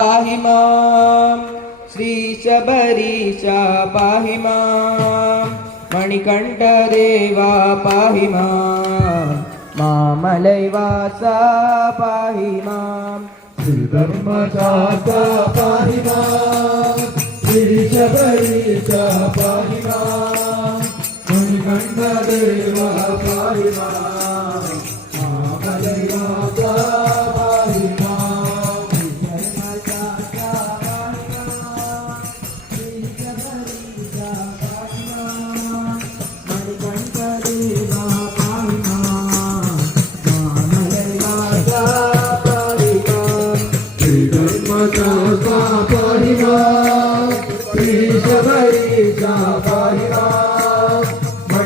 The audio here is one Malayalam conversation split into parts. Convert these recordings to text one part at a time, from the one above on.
पाहि मां श्रीशबरीश पाहि मां मणिकण्ठदेवा पाहि मां मामलैवासा पाहि मां श्रीधर्मशास्ता पाहि मां श्रीशबरीश पाहि मां मणिकण्ठदेवा पाहि मां मामलैवासा पाहि मां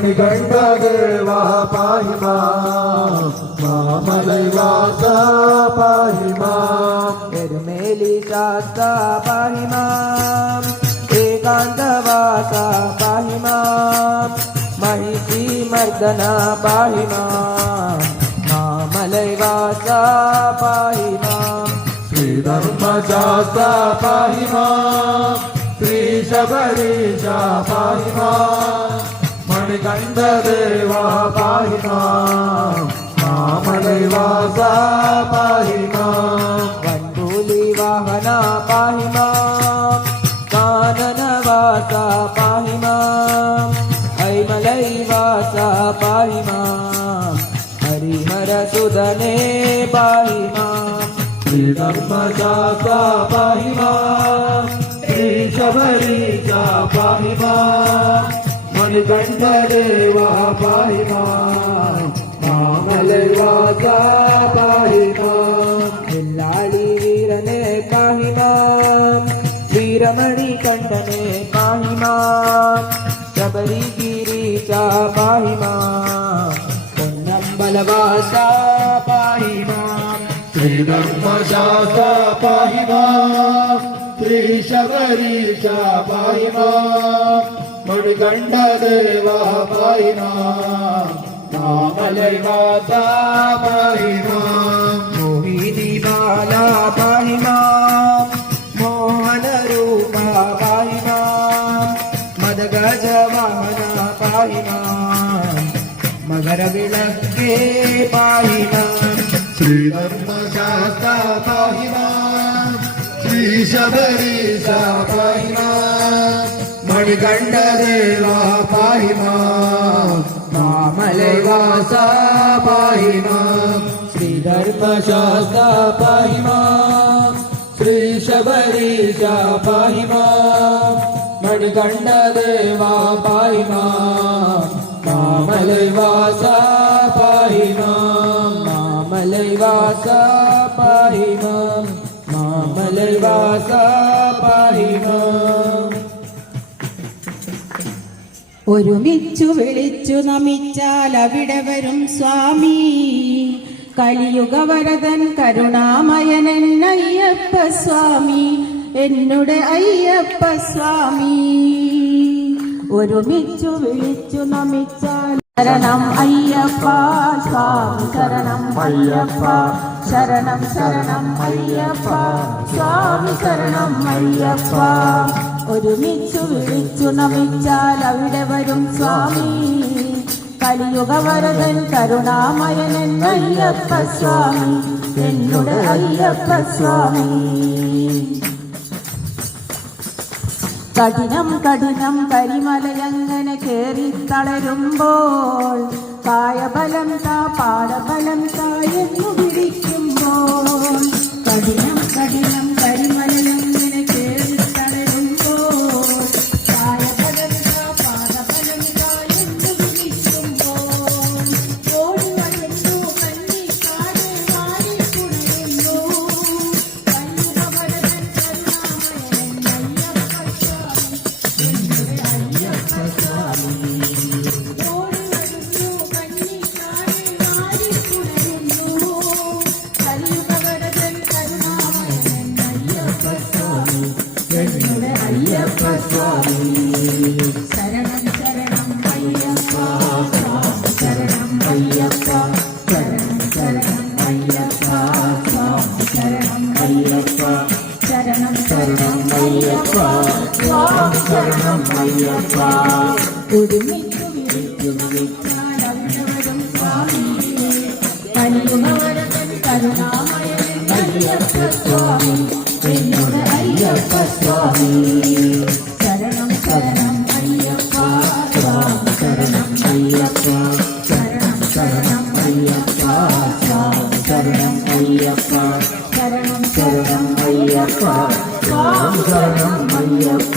मणिकण्ठदेवा पाहि मां मामलैवासा पाहि मां निर्मेलिशास्ता पाहि मां एकान्तवासा पाहि मां महिषीमर्दना पाहि मां मामलैवासा पाहि मां श्रीधर्मशास्ता पाहि मां श्रीशबरीश पाहि मां मणिकण्ठदेवा पाहि मां मामलैवासा पाहि मां वन्धूलिवाहना पाहि मां काननवासा पाहि मां ऐमलैवासा पाहि मां हरिहरसुदने पाहि मां श्रीधर्मशास्ता पाहि मां श्रीशबरीश पाहि मां मणिकण्ठदेवा पाहि मां मामलैवासा पाहि मां हिल्लाळि वीरने पाहि मां वीरमणिकण्ठने पाहि मां शबरिगिरीशा पाहि मां पोन्नम्बलवासा पाहि मां श्रीधर्मशास्ता पाहि मां श्रीशबरीश पाहि मां मणिकण्ठदेवा पाहि मां मामलैवासा पाहि मां मोहिनीबाला पाहि मां मोहनरूपा पाहि मां मदगजवाहना पाहि मां मकरविलग्गे पाहि मां श्रीधर्मशास्ता पाहि मां श्रीशबरीश पाहि मां मणिकण्ठदेवा पाहि मां मामलैवासा पाहि मां श्रीधर्मशास्ता पाहि मां श्रीशबरीश पाहि मां मणिकण्ठदेवा पाहि मां मामलैवासा पाहि मां मामलैवासा पाहि मां मामलैवासा पाहि मां ഒരുമിച്ചു വിളിച്ചു നമിച്ചാൽ അവിടെ വരും സ്വാമി കലിയുഗവരദൻ കരുണാമയനൻ അയ്യപ്പ സ്വാമി എന്നുടെ അയ്യപ്പ സ്വാമി ഒരുമിച്ചു വിളിച്ചു നമിച്ചാൽ ശരണം അയ്യപ്പ സ്വാമി ശരണം അയ്യപ്പ ശരണം ശരണം അയ്യപ്പ സ്വാമി ശരണം അയ്യപ്പ ഒരുമിച്ചു വിളിച്ചു നമിച്ചാൽ അവിടെ വരും സ്വാമി കലിയുഗവരദൻ കരുണാമയനൻ അയ്യപ്പ സ്വാമി എന്നുടെ അയ്യപ്പ സ്വാമി കഠിനം കഠിനം കരിമലയങ്ങനെ കേറി തളരുമ്പോൾ കായബലം താ പാടബലം താ എന്നു വിളിക്കുമ്പോൾ കഠിനം കഠിനം കരിമലയങ്ങനെ കേറി തളരുമ്പോൾ കായബലം താ പാടബലം താ എന്നു വിളിക്കുമ്പോൾ ഓടി വരുന്നു കന്നിക്കാട് മാറിക്കുണരുന്നു കല്ലുകവരദൻ കരുണാമയനൻ അയ്യപ്പ സ്വാമി ഓടി വരുന്നു കന്നിക്കാട് മാറിക്കുണരുന്നു കല്ലുകവരദൻ കരുണാമയനൻ അയ്യപ്പ സ്വാമി എന്നുടെ അയ്യപ്പ സ്വാമി ശരണം ശരണം അയ്യപ്പ സ്വാമി ശരണം അയ്യപ്പ ശരണം ശരണം അയ്യപ്പ സ്വാമി ശരണം അയ്യപ്പ ശരണം ശരണം അയ്യപ്പ സ്വാമി ശരണം അയ്യപ്പ ഒരുമിച്ചു വിളിച്ചാലവരും സ്വാമി കലിയുഗവരതൻ കരുണാമയൻ അയ്യപ്പ സ്വാമി എന്നോട് അയ്യപ്പ സ്വാമി ശരണം ശരണം അയ്യപ്പ സ്വാമി ശരണം അയ്യപ്പ ശരണം ശരണം അയ്യപ്പ സ്വാമി ശരണം അയ്യപ്പ ശരണം ശരണം അയ്യപ്പ സ്വാമി ശരണം അയ്യപ്പ